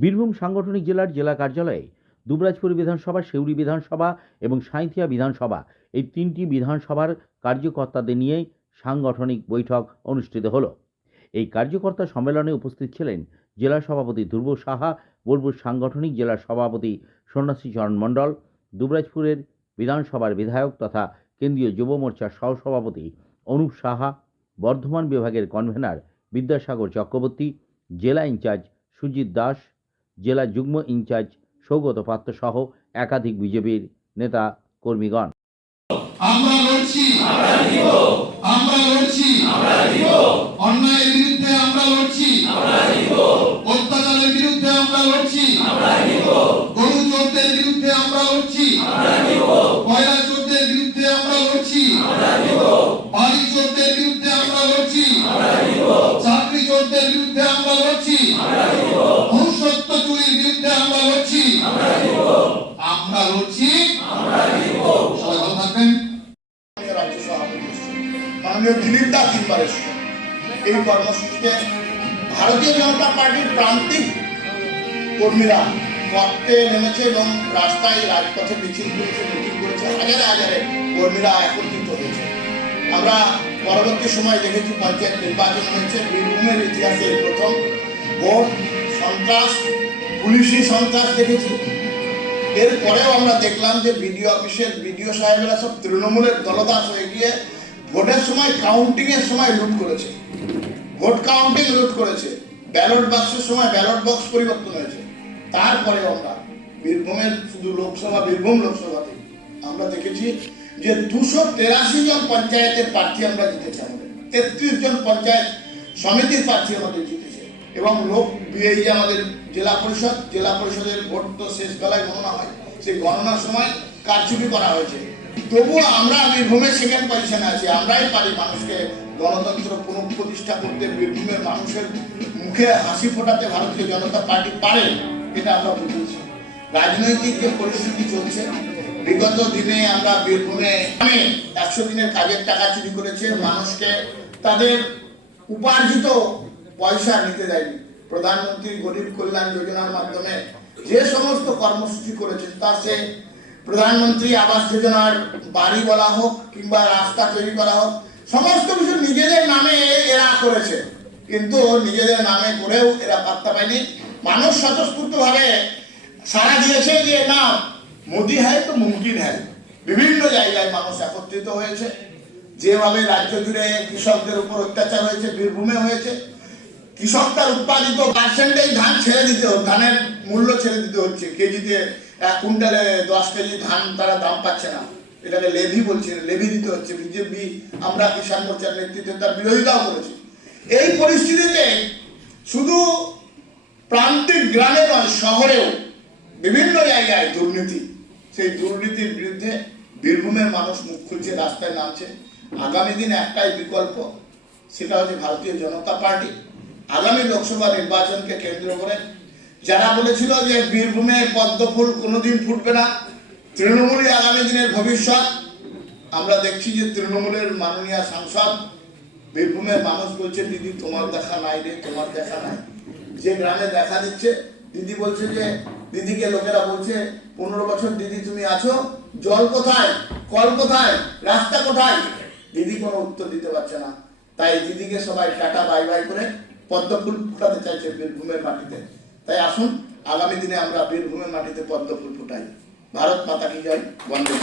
বীরভূম সাংগঠনিক জেলার জেলা কার্যালয়ে দুবরাজপুর বিধানসভা, সেউরি বিধানসভা এবং সাঁইথিয়া বিধানসভা এই তিনটি বিধানসভার কার্যকর্তাদের নিয়ে সাংগঠনিক বৈঠক অনুষ্ঠিত হলো। এই কার্যকর্তা সম্মেলনে উপস্থিত ছিলেন জেলা সভাপতি ধ্রুব সাহা, বোলপুর সাংগঠনিক জেলার সভাপতি সন্ন্যাসী চরণ মণ্ডল, দুবরাজপুরের বিধানসভার বিধায়ক তথা কেন্দ্রীয় যুব মোর্চার সহসভাপতি অনুপ সাহা, বর্ধমান বিভাগের কনভেনার বিদ্যাসাগর চক্রবর্তী, জেলা ইনচার্জ সুজিত দাস জেলা যুগ্ম ইনচার্জ সৌগত পাত্র সহ একাধিক বিজেপির নেতা কর্মীগণ। আমরা লড়ছি। আমরা লড়ছি। অন্যায়ের বিরুদ্ধে আমরা লড়ছি। অত্যাচারের বিরুদ্ধে আমরা লড়ছি। গরু চোরদের বিরুদ্ধে আমরা লড়ছি। কয়লা চোরদের বিরুদ্ধে মাননীয় দিলীপ দাস তিনবার এই কর্মসূচিতে ভারতীয় জনতা পার্টির প্রান্তিক কর্মীরা পথে নেমেছে এবং রাস্তায় রাজপথে মিছিল করেছে, মিটিং করেছে, হাজারে হাজারে কর্মীরা একত্রিত হয়েছে। আমরা পরবর্তী সময় দেখেছি পঞ্চায়েত নির্বাচন হয়েছে, বীরভূমের ইতিহাসে প্রথম ভোট সন্ত্রাস, পুলিশি সন্ত্রাস দেখেছি। এরপরেও আমরা দেখলাম যে বিডিও অফিসের বিডিও সাহেবেরা সব তৃণমূলের দলদাস হয়ে গিয়ে ভোটের সময় কাউন্টিং এর সময় লুট করেছে। ভোট কাউন্টিং লুট করেছে। ব্যালট বাক্সের সময় ব্যালট বক্স পরিবর্তন হয়েছে। তারপরে আমরা বীরভূমের শুধু লোকসভা, বীরভূম লোকসভাতে আমরা দেখেছি যে দুশো তেরাশি জন পঞ্চায়েতের প্রার্থী আমরা জিতেছি আমাদের। তেত্রিশ জন পঞ্চায়েত সমিতির প্রার্থী আমাদের জিতেছে। এবং লোক এই যে আমাদের জেলা পরিষদ, জেলা পরিষদের ভোট তো শেষ বেলায় গণনা হয়। সেই গণনার সময় কারচুপি করা হয়েছে। তবুও আমরা বীরভূমের সেকেন্ড পজিশনে আছি। আমরাই পারি মানুষকে গণতন্ত্র পুনঃপ্রতিষ্ঠা করতে। বীরভূমের মানুষের মুখে হাসি ফোটাতে ভারতীয় জনতা পার্টি পারে এটা আমরা বুঝেছি রাজনৈতিক যে পরিস্থিতি চলছে, বিগত দিনে আমরা বীরভূমে একশো দিনের কাজের টাকা চুরি করেছে। মানুষকে তাদের উপার্জিত পয়সা নিতে দেয়নি। প্রধানমন্ত্রী গরিব কল্যাণ যোজনার মাধ্যমে যে সমস্ত কর্মসূচি করেছেন তা সে প্রধানমন্ত্রী আবাস যোজনার বাড়ি বলা হোক কিংবা রাস্তা তৈরি করা হোক, সমস্ত কিছু নিজেদের নামে এরা করেছে। কিন্তু নিজেদের নামে করেও এরা পাত্তা পায়নি। মানুষ স্বতঃস্ফূর্ত ভাবে সারা দিয়েছে যে, না, মোদি হ্যায় তো মুমকিন হ্যায় বিভিন্ন জায়গায় মানুষ একত্রিত হয়েছে। যেভাবে রাজ্য জুড়ে কৃষকদের উপর অত্যাচার হয়েছে, বীরভূমে হয়েছে কৃষক তার উৎপাদিত পার্সেন্টেজ ধান ছেড়ে দিতে ধানের মূল্য ছেড়ে দিতে হচ্ছে, কেজিতে এক কুইন্টালে দশ কেজি ধান তারা দাম পাচ্ছে না। এটাকে লেভি বলছে, লেভি দিতে হচ্ছে। বিজেপি, আমরা কিষাণ মোর্চার নেতৃত্বে তার বিরোধিতাও করেছি। এই পরিস্থিতিতে শুধু প্রান্তিক গ্রামে নয়, শহরেও বিভিন্ন জায়গায় দুর্নীতি। সেই দুর্নীতির বিরুদ্ধে বীরভূমের মানুষ মুখ খুলছে, রাস্তায় নামছে। আগামী দিন একটাই বিকল্প, সেটা হচ্ছে ভারতীয় জনতা পার্টি। আগামী লোকসভা নির্বাচনকে কেন্দ্র করে যারা বলেছিল যে বীরভূমে পদ্ম ফুল কোনোদিন ফুটবে না, তৃণমূলই আগামী দিনের ভবিষ্যৎ। আমরা দেখছি যে তৃণমূলের মাননীয় সাংসদ বীরভূমের মানুষ বলছে, দিদি, তোমার দেখা নাই রে, তোমার দেখা নাই। যে গ্রামে দেখা দিচ্ছে, দিদি বলছে যে, দিদিকে লোকেরা বলছে, পনেরো বছর দিদি তুমি আছো, জল কোথায়, কল কোথায়, রাস্তা কোথায়? দিদি কোনো উত্তর দিতে পারছে না। তাই দিদিকে সবাই টাটা, বাই বাই করে পদ্ম ফুল ফুটাতে চাইছে বীরভূমের মাটিতে। তাই আসুন আগামী দিনে আমরা বীরভূমের মাটিতে পদ্ম ফুটাই ভারত মাতা কি যাই বন্দে।